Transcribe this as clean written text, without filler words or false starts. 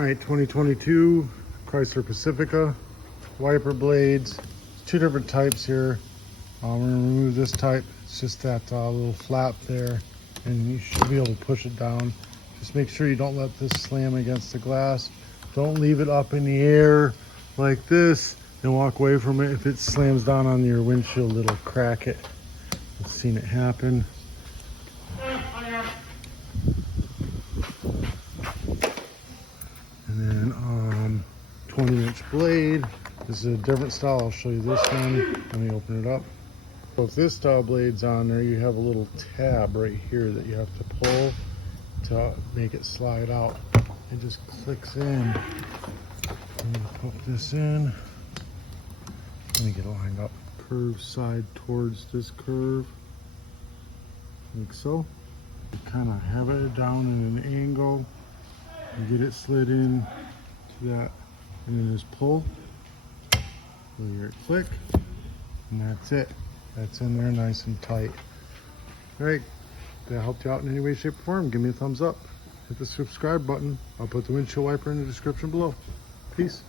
All right, 2022 Chrysler Pacifica wiper blades. Two different types here. We're gonna remove this type. It's just that little flap there, and you should be able to push it down. Just make sure you don't let this slam against the glass. Don't leave it up in the air like this and walk away from it. If it slams down on your windshield, it'll crack it. I've seen it happen. And then 20-inch blade. This is a different style. I'll show you this one. Let me open it up. So if this style blade's on there, you have a little tab right here that you have to pull to make it slide out. It just clicks in. I'm gonna put this in. Let me get it lined up. Curve side towards this curve, like so. You kind of have it down in an angle. You get it slid in to that, and then just pull. You'll hear it click, and that's it. That's in there nice and tight. All right, if that helped you out in any way, shape, or form, give me a thumbs up. Hit the subscribe button. I'll put the windshield wiper in the description below. Peace.